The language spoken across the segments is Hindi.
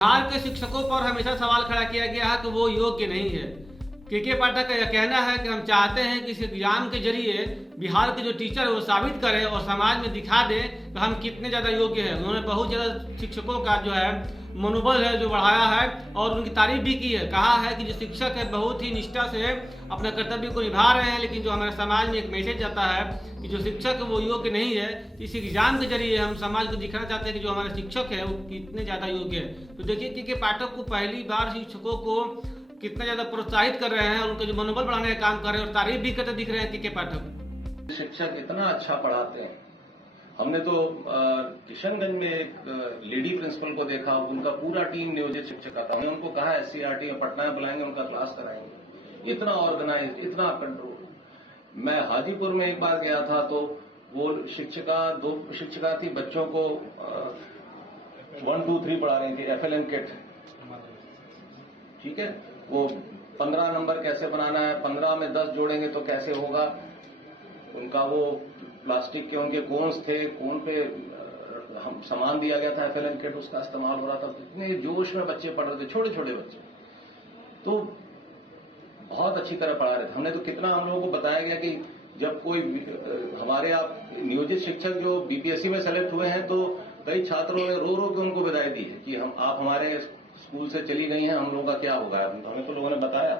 बिहार के शिक्षकों पर हमेशा सवाल खड़ा किया गया है कि वो योग्य नहीं है। के पाठक का यह कहना है कि हम चाहते हैं कि इस एग्जाम के जरिए बिहार के जो टीचर है वो साबित करें और समाज में दिखा दें कि हम कितने ज़्यादा योग्य हैं। उन्होंने बहुत ज़्यादा शिक्षकों का जो है मनोबल है जो बढ़ाया है और उनकी तारीफ भी की है। कहा है कि जो शिक्षक है बहुत ही निष्ठा से अपने कर्तव्य को निभा रहे हैं, लेकिन जो हमारे समाज में एक मैसेज आता है कि जो शिक्षक है वो योग्य नहीं है। इस एग्जाम के जरिए हम समाज को दिखाना चाहते हैं कि जो हमारे शिक्षक है वो कितने ज़्यादा योग्य है। तो देखिए के पाठक को पहली बार शिक्षकों को कितना ज़्यादा प्रोत्साहित कर रहे हैं और उनका जो मनोबल बढ़ाने का काम कर रहे हैं और तारीफ भी करते दिख रहे हैं के पाठक। शिक्षक इतना अच्छा पढ़ाते हैं। हमने तो किशनगंज में एक लेडी प्रिंसिपल को देखा, उनका पूरा टीम नियोजित शिक्षक था। हमने उनको कहा SCRT में पटना में बुलाएंगे, उनका क्लास कराएंगे। इतना ऑर्गेनाइज, इतना कंट्रोल। मैं हाजीपुर में एक बार गया था तो वो दो शिक्षिका थी, बच्चों को 1 2 3 पढ़ा रही थी, FLN किट। ठीक है, वो 15 नंबर कैसे बनाना है, 15 में 10 जोड़ेंगे तो कैसे होगा। उनका वो प्लास्टिक के उनके कोन्स थे, कोन पे हम सामान दिया गया था, FLN किट उसका इस्तेमाल हो रहा था। इतने जोश में बच्चे पढ़ रहे थे, छोटे छोटे बच्चे, तो बहुत अच्छी तरह पढ़ा रहे थे। हमने तो कितना हम लोगों को बताया गया कि जब कोई हमारे आप नियोजित शिक्षक जो BPSC में सेलेक्ट हुए हैं तो कई छात्रों ने रो रो के उनको विदाई दी है कि आप हमारे स्कूल से चली गई हैं, हम लोगों का क्या होगा। हमें तो लोगों ने बताया,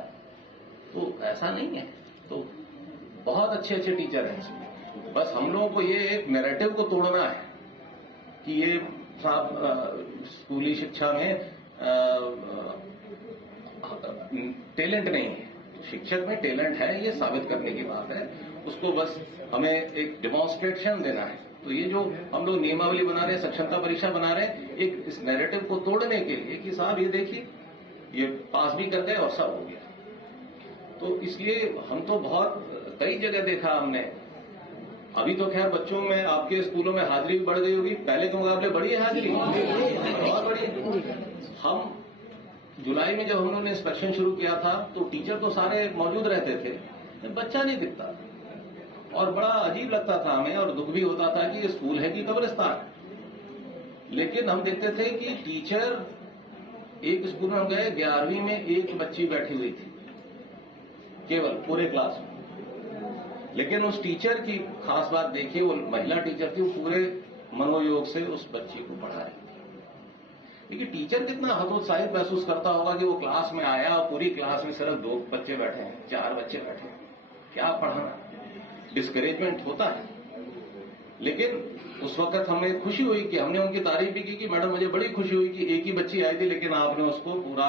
तो ऐसा नहीं है। तो बहुत अच्छे अच्छे टीचर हैं इसमें। बस हम लोगों को ये एक नैरेटिव को तोड़ना है कि ये स्कूली शिक्षा में टैलेंट नहीं है। शिक्षक में टैलेंट है, ये साबित करने की बात है। उसको बस हमें एक डेमोन्स्ट्रेशन देना है। तो ये जो हम लोग नियमावली बना रहे हैं, सक्षमता परीक्षा बना रहे हैं, एक इस नैरेटिव को तोड़ने के लिए कि साहब ये देखिए, ये पास भी कर गए और सब हो गया। तो इसलिए हम तो बहुत कई जगह देखा हमने। अभी तो खैर बच्चों में आपके स्कूलों में हाजिरी भी बढ़ गई होगी, पहले के मुकाबले बढ़ी है हाजिरी, बहुत बढ़ी। हम जुलाई में जब हम लोगों ने इंस्पेक्शन शुरू किया था तो टीचर तो सारे मौजूद रहते थे, बच्चा नहीं दिखता और बड़ा अजीब लगता था हमें और दुख भी होता था कि ये स्कूल है कि कब्रिस्तान। लेकिन हम देखते थे कि टीचर, एक स्कूल में हम गए, 11वीं में एक बच्ची बैठी हुई थी केवल पूरे क्लास में। लेकिन उस टीचर की खास बात देखिए, वो महिला टीचर थी, वो पूरे मनोयोग से उस बच्ची को पढ़ा रही थी। देखिए टीचर कितना हतोत्साहित महसूस करता होगा कि वो क्लास में आया और पूरी क्लास में सिर्फ 2 बच्चे बैठे हैं, 4 बच्चे बैठे हैं, क्या पढ़ाना। डिस्करेजमेंट होता है। लेकिन उस वक्त हमें खुशी हुई कि हमने उनकी तारीफ भी की कि मैडम मुझे बड़ी खुशी हुई कि एक ही बच्ची आई थी लेकिन आपने उसको पूरा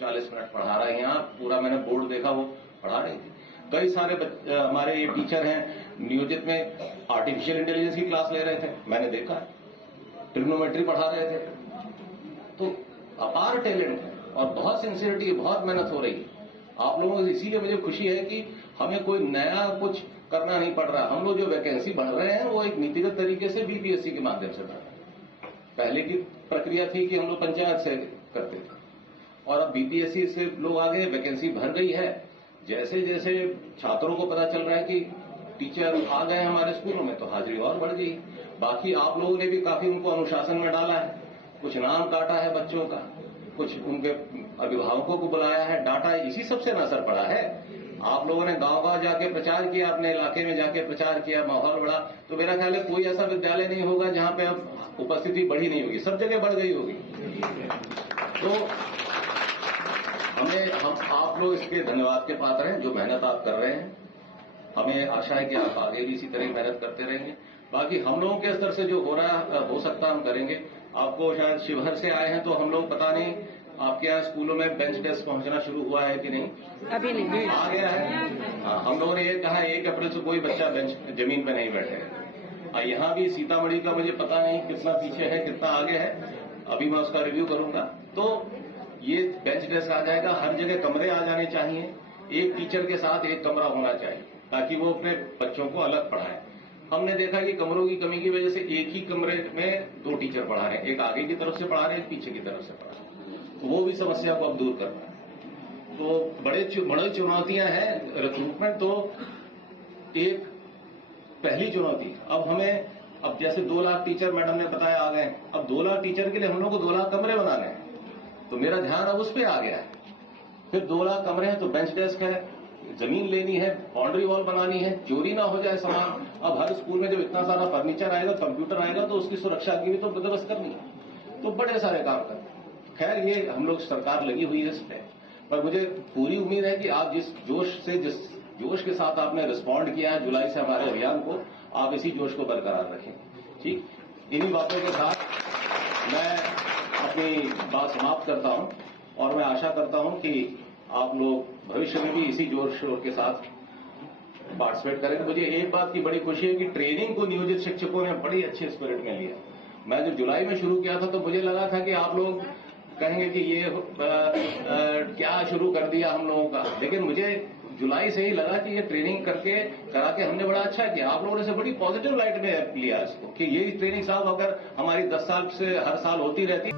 40 मिनट पढ़ा रहे हैं। यहाँ पूरा मैंने बोर्ड देखा, वो पढ़ा रही थी। कई सारे हमारे ये टीचर हैं नियोजित में आर्टिफिशियल इंटेलिजेंस की क्लास ले रहे थे, मैंने देखा। ट्रिग्नोमेट्री पढ़ा रहे थे। तो अपार टैलेंट है और बहुत सिंसियरिटी है, बहुत मेहनत हो रही है आप लोगों को। इसीलिए मुझे खुशी है कि हमें कोई नया कुछ करना नहीं पड़ रहा। हम लोग जो वैकेंसी भर रहे हैं वो एक नीतिगत तरीके से BPSC के माध्यम से भर रहे हैं। पहले की प्रक्रिया थी कि हम लोग पंचायत से करते थे और अब BPSC से लोग आगे, वैकेंसी भर गई है। जैसे जैसे छात्रों को पता चल रहा है कि टीचर आ गए हमारे स्कूलों में तो हाजिरी और बढ़ गई। बाकी आप लोगों ने भी काफी उनको अनुशासन में डाला है, कुछ नाम काटा है बच्चों का, कुछ उनके अभिभावकों को बुलाया है, डाटा, इसी सबसे न असर पड़ा है। आप लोगों ने गांव-गांव जाके प्रचार किया, अपने इलाके में जाके प्रचार किया, माहौल बढ़ा। तो मेरा ख्याल है कोई ऐसा विद्यालय नहीं होगा जहां पे अब उपस्थिति बढ़ी नहीं होगी, सब जगह बढ़ गई होगी। तो हम आप लोग इसके धन्यवाद के पात्र हैं, जो मेहनत आप कर रहे हैं। हमें आशा है कि आप आगे भी इसी तरह मेहनत करते रहेंगे। बाकी हम लोगों के स्तर से जो हो रहा है, हो सकता हम करेंगे। आपको शायद शिवहर से आए हैं तो हम लोग, पता नहीं आपके यहाँ स्कूलों में बेंच डेस्क पहुंचना शुरू हुआ है कि नहीं? अभी नहीं आ गया है। हाँ, हम लोगों ने ये कहा 1 अप्रैल से कोई बच्चा जमीन पे नहीं बैठेगा। यहाँ भी सीतामढ़ी का मुझे पता नहीं कितना पीछे है, कितना आगे है, अभी मैं उसका रिव्यू करूंगा। तो ये बेंच डेस्क आ जाएगा, हर जगह कमरे आ जाने चाहिए, एक टीचर के साथ एक कमरा होना चाहिए ताकि वो अपने बच्चों को अलग पढ़ाए। हमने देखा कि कमरों की कमी की वजह से एक ही कमरे में 2 टीचर पढ़ा रहे हैं, एक आगे की तरफ से पढ़ा रहे हैं, एक पीछे की तरफ से पढ़ा रहे हैं। तो वो भी समस्या को अब दूर करना है। तो बड़ी चुनौतियां हैं। रिक्रूटमेंट तो एक पहली चुनौती। अब हमें, अब जैसे 2 लाख टीचर मैडम ने बताया आ गए, अब 2 लाख टीचर के लिए हम लोग को 2 लाख कमरे बनाने हैं। तो मेरा ध्यान अब उस पर आ गया है। फिर 2 लाख कमरे हैं तो बेंच डेस्क है, जमीन लेनी है, बाउंड्री वॉल बनानी है, चोरी ना हो जाए सामान। अब हर स्कूल में जब इतना सारा फर्नीचर आएगा, कंप्यूटर आएगा, तो उसकी सुरक्षा की भी तो बंदोबस्त करनी है। तो बड़े सारे काम करते हैं। खैर, ये हम लोग सरकार लगी हुई है इस पे, पर मुझे पूरी उम्मीद है कि आप जिस जोश के साथ आपने रिस्पॉन्ड किया है जुलाई से हमारे अभियान को, आप इसी जोश को बरकरार रखें। ठीक, इन्हीं बातों के साथ मैं अपनी बात समाप्त करता हूं और मैं आशा करता हूं कि आप लोग भविष्य में भी इसी जोर शोर के साथ पार्टिसिपेट करेंगे। मुझे एक बात की बड़ी खुशी है कि ट्रेनिंग को नियोजित शिक्षकों ने बड़ी अच्छे स्पिरिट में लिया। मैं जब जुलाई में शुरू किया था तो मुझे लगा था कि आप लोग कहेंगे कि ये क्या शुरू कर दिया हम लोगों का, लेकिन मुझे जुलाई से ही लगा कि ये ट्रेनिंग करा के हमने बड़ा अच्छा किया। आप लोगों ने से बड़ी पॉजिटिव लाइट में लिया इसको कि ये ट्रेनिंग साहब अगर हमारी 10 साल से हर साल होती रहती।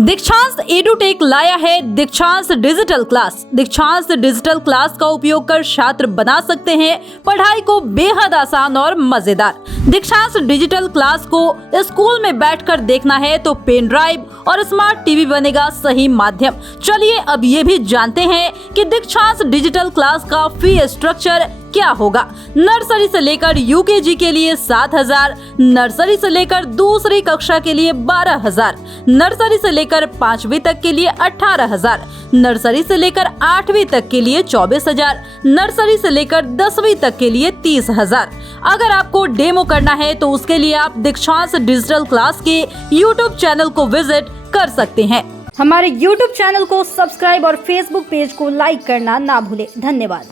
दीक्षांत एडुटेक लाया है दीक्षांत डिजिटल क्लास। दीक्षांत डिजिटल क्लास का उपयोग कर छात्र बना सकते हैं पढ़ाई को बेहद आसान और मजेदार। दीक्षांत डिजिटल क्लास को स्कूल में बैठकर देखना है तो पेन ड्राइव और स्मार्ट टीवी बनेगा सही माध्यम। चलिए अब ये भी जानते हैं कि दीक्षांत डिजिटल क्लास का फी स्ट्रक्चर क्या होगा। नर्सरी से लेकर यूकेजी के लिए 7,000, नर्सरी से लेकर दूसरी कक्षा के लिए 12,000, नर्सरी से लेकर 5वीं तक के लिए 18,000, नर्सरी से लेकर 8वीं तक के लिए 24,000, नर्सरी से लेकर 10वीं तक के लिए 30,000। अगर आपको डेमो करना है तो उसके लिए आप दीक्षांत डिजिटल क्लास के YouTube चैनल को विजिट कर सकते हैं। हमारे YouTube चैनल को सब्सक्राइब और Facebook पेज को लाइक करना ना भूलें। धन्यवाद।